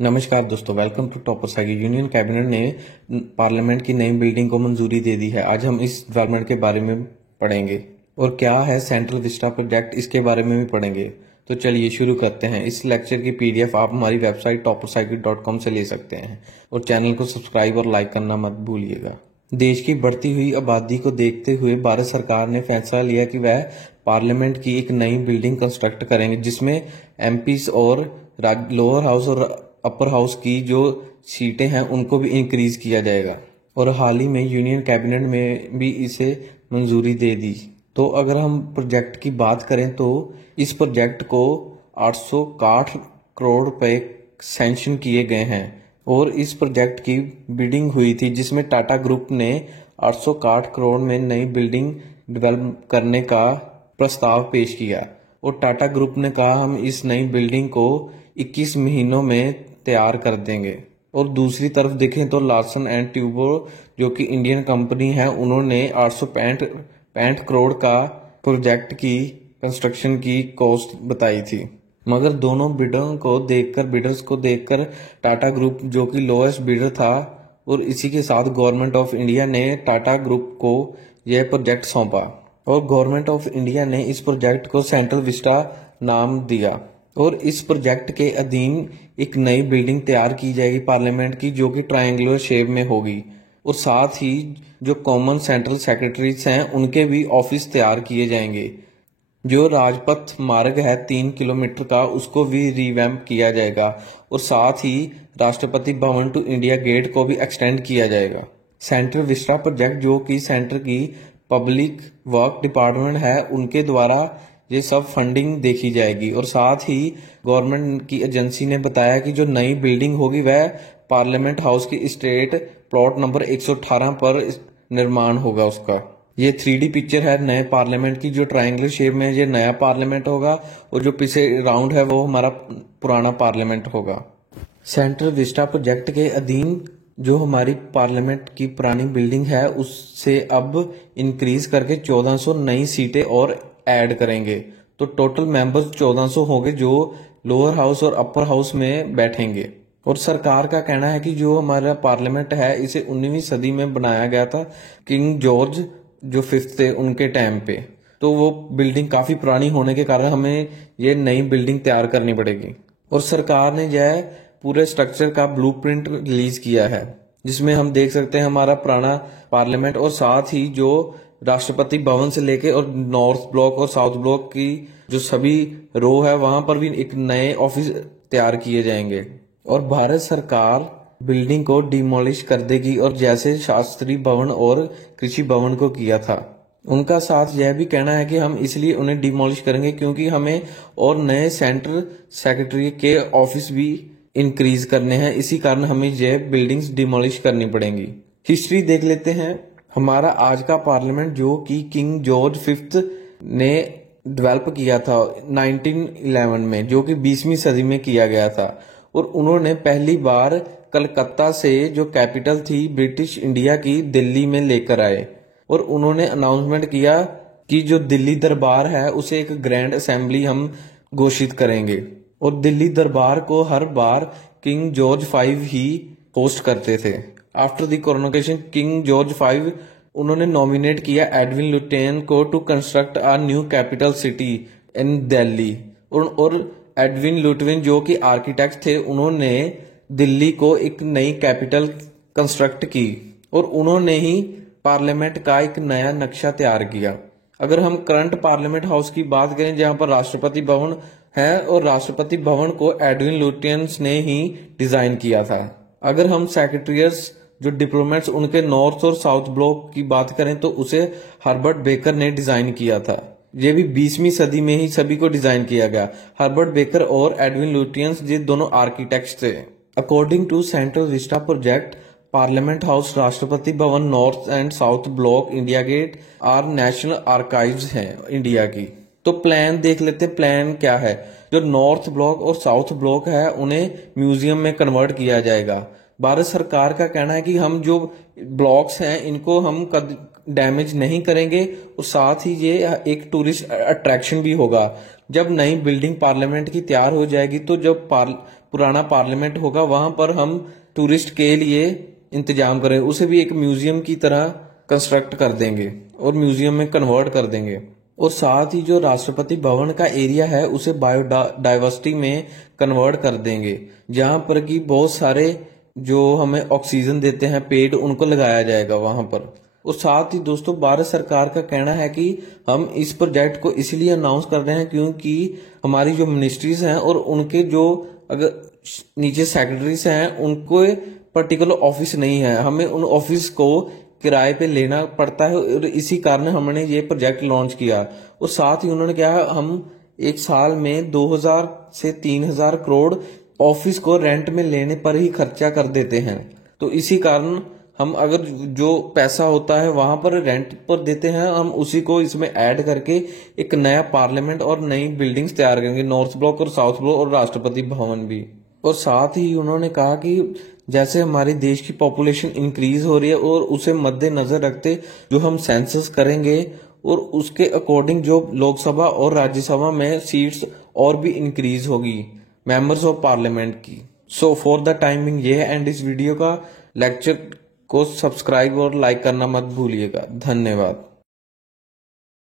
नमस्कार दोस्तों, welcome to Topper Psyche. Union cabinet ने पार्लियामेंट की नई बिल्डिंग को मंजूरी दे दी है। आज हम इस डेवलपमेंट के बारे में पढ़ेंगे और क्या है सेंट्रल विस्टा प्रोजेक्ट, इसके बारे में भी पढ़ेंगे। तो चलिए शुरू करते हैं। इस लेक्चर की पीडीएफ आप हमारी वेबसाइट toppercycle.com से ले सकते हैं और चैनल को सब्सक्राइब और लाइक करना मत भूलिएगा। देश की बढ़ती हुई आबादी को देखते हुए भारत सरकार ने फैसला लिया कि वह पार्लियामेंट की एक नई बिल्डिंग कंस्ट्रक्ट करेंगे, जिसमें एमपीज और लोअर हाउस और अपर हाउस की जो सीटें हैं उनको भी इंक्रीज किया जाएगा। और हाल ही में यूनियन कैबिनेट में भी इसे मंजूरी दे दी। तो अगर हम प्रोजेक्ट की बात करें तो इस प्रोजेक्ट को 861 करोड़ रुपए सैंक्शन किए गए हैं और इस प्रोजेक्ट की बिडिंग हुई थी, जिसमें टाटा ग्रुप ने 861 करोड़ में नई बिल्डिंग डेवलप करने का प्रस्ताव पेश किया और टाटा ग्रुप ने कहा हम इस नई बिल्डिंग को 21 महीनों में तैयार कर देंगे। और दूसरी तरफ देखें तो लार्सन एंड ट्यूब्रो जो कि इंडियन कंपनी है, उन्होंने 865 करोड़ का प्रोजेक्ट की कंस्ट्रक्शन की कॉस्ट बताई थी। मगर दोनों बिडर्स को देखकर टाटा ग्रुप जो कि लोएस्ट बिडर था और इसी के साथ गवर्नमेंट ऑफ इंडिया ने टाटा ग्रुप को यह प्रोजेक्ट सौंपा और गवर्नमेंट ऑफ इंडिया ने इस प्रोजेक्ट को सेंट्रल विस्टा नाम दिया। और इस प्रोजेक्ट के अधीन एक नई बिल्डिंग तैयार की जाएगी पार्लियामेंट की, जो कि ट्रायंगुलर शेप में होगी और साथ ही जो कॉमन सेंट्रल सेक्रेटरीज हैं उनके भी ऑफिस तैयार किए जाएंगे। जो राजपथ मार्ग है 3 किलोमीटर का, उसको भी रिवैम्प किया जाएगा और साथ ही Rashtrapati Bhavan to India gate को भी एक्सटेंड किया जाएगा। सेंट्रल विस्टा प्रोजेक्ट जो कि सेंटर की पब्लिक वर्क डिपार्टमेंट है, उनके द्वारा ये सब फंडिंग देखी जाएगी। और साथ ही गवर्नमेंट की एजेंसी ने बताया कि जो नई बिल्डिंग होगी वह पार्लियामेंट हाउस की स्टेट प्लॉट नंबर 118 पर निर्माण होगा उसका। ये 3D पिक्चर है नए पार्लियामेंट की, जो ट्रायंगुलर शेप में ये नया पार्लियामेंट होगा और जो पीछे राउंड है वो हमारा पुराना पार्लियामेंट होगा। सेंट्रल विस्टा प्रोजेक्ट के अधीन जो हमारी पार्लियामेंट की पुरानी बिल्डिंग है उससे अब इंक्रीज करके 1400 नई सीटें और ऐड करेंगे। तो टोटल मेंबर्स 1400 होंगे जो लोअर हाउस और अपर हाउस में बैठेंगे। और सरकार का कहना है कि जो हमारा पार्लियामेंट है इसे 19वीं सदी में बनाया गया था, किंग जॉर्ज जो 5th थे उनके टाइम पे। तो वो बिल्डिंग काफी पुरानी होने के कारण हमें ये नई बिल्डिंग तैयार करनी पड़ेगी। और सरकार ने यह पूरे स्ट्रक्चर का ब्लूप्रिंट रिलीज किया है, जिसमें हम देख सकते हैं हमारा पुराना पार्लियामेंट और साथ ही जो राष्ट्रपति भवन से लेके और नॉर्थ ब्लॉक और साउथ ब्लॉक की जो सभी रो है वहां पर भी एक नए ऑफिस तैयार किए जाएंगे। और भारत सरकार बिल्डिंग को डिमोलिश कर देगी और जैसे शास्त्री भवन और कृषि भवन को किया था। उनका साथ यह भी कहना है कि हम इसलिए उन्हें डिमोलिश करेंगे क्योंकि हमें और नए सेंट्रल सेक्रेटरी के ऑफिस भी इंक्रीज करने हैं, इसी कारण हमें यह बिल्डिंग्स डिमोलिश करनी पड़ेंगी। हिस्ट्री देख लेते हैं। हमारा आज का पार्लियामेंट जो कि किंग जॉर्ज 5th ने डेवलप किया था 1911 में, जो कि 20वीं सदी में किया गया था। और उन्होंने पहली बार कलकत्ता से जो कैपिटल थी ब्रिटिश इंडिया की, दिल्ली में लेकर आए और उन्होंने अनाउंसमेंट किया कि जो दिल्ली दरबार है उसे एक ग्रैंड असेंबली हम घोषित करेंगे। और दिल्ली दरबार को हर बार किंग जॉर्ज 5 ही होस्ट करते थे। After the coronation King George 5 उन्होंने नॉमिनेट किया एडविन लुटियन को to construct a new capital city in Delhi. और एडविन लुटियन जो कि आर्किटेक्ट थे, उन्होंने दिल्ली को एक नई कैपिटल कंस्ट्रक्ट की और उन्होंने ही पार्लियामेंट का एक नया नक्शा तैयार किया। अगर हम करंट पार्लियामेंट हाउस की बात करें जहां पर राष्ट्रपति भवन है, और राष्ट्रपति भवन को एडविन लुटियंस ने ही डिजाइन किया था। अगर हम सेक्रेटरीज जो डिप्लोमेट्स उनके नॉर्थ और साउथ ब्लॉक की बात करें तो उसे हर्बर्ट बेकर ने डिजाइन किया था। ये भी 20वीं सदी में ही सभी को डिजाइन किया गया। हर्बर्ट बेकर और एडविन लुटियंस ये दोनों आर्किटेक्ट्स थे। According to Central Vista Project, Parliament House, Rashtrapati Bhavan, North and South Block, India Gate are National Archives हैं इंडिया की। तो प्लान देख लेते हैं, प्लान क्या है। जो नॉर्थ ब्लॉक और साउथ ब्लॉक है उन्हें म्यूजियम में कन्वर्ट किया जाएगा। भारत सरकार का कहना है कि हम जो ब्लॉक्स हैं इनको हम डैमेज नहीं करेंगे और साथ ही ये एक टूरिस्ट अट्रैक्शन भी होगा। जब नई बिल्डिंग पार्लियामेंट की तैयार हो जाएगी तो जब पुराना पार्लियामेंट होगा वहां पर हम टूरिस्ट के लिए इंतजाम करें, उसे भी एक म्यूजियम की तरह कंस्ट्रक्ट कर देंगे और म्यूजियम में कन्वर्ट कर देंगे। और साथ ही जो राष्ट्रपति भवन का एरिया है उसे बायोडाइवर्सिटी में कन्वर्ट कर देंगे, जहां पर कि बहुत सारे जो हमें ऑक्सीजन देते हैं पेड़, उनको लगाया जाएगा वहां पर। और साथ ही दोस्तों भारत सरकार का कहना है कि हम इस प्रोजेक्ट को इसलिए अनाउंस कर रहे हैं क्योंकि हमारी जो मिनिस्ट्रीज हैं और उनके जो अगर नीचे सेक्रेटरीज हैं उनको पर्टिकुलर ऑफिस नहीं है, हमें उन ऑफिस को किराए पे लेना पड़ता है और इसी कारण हमने ये प्रोजेक्ट लॉन्च किया। और साथ ही उन्होंने कहा हम एक साल में 2000 से 3000 करोड़ ऑफिस को रेंट में लेने पर ही खर्चा कर देते हैं। तो इसी कारण हम अगर जो पैसा होता है वहां पर रेंट पर देते हैं, हम उसी को इसमें ऐड करके एक नया पार्लियामेंट और नई बिल्डिंग्स तैयार करेंगे, नॉर्थ ब्लॉक और साउथ ब्लॉक और राष्ट्रपति भवन भी। और साथ ही उन्होंने कहा कि जैसे हमारे देश की पॉपुलेशन इंक्रीज हो रही है और उसे मद्देनजर रखते जो हम सेंसस करेंगे और उसके अकॉर्डिंग जो लोकसभा और राज्यसभा में सीट्स और भी इंक्रीज होगी मेंबर्स ऑफ पार्लियामेंट की। सो फॉर द टाइमिंग ये है एंड इस वीडियो का लेक्चर को सब्सक्राइब और लाइक करना मत भूलिएगा। धन्यवाद।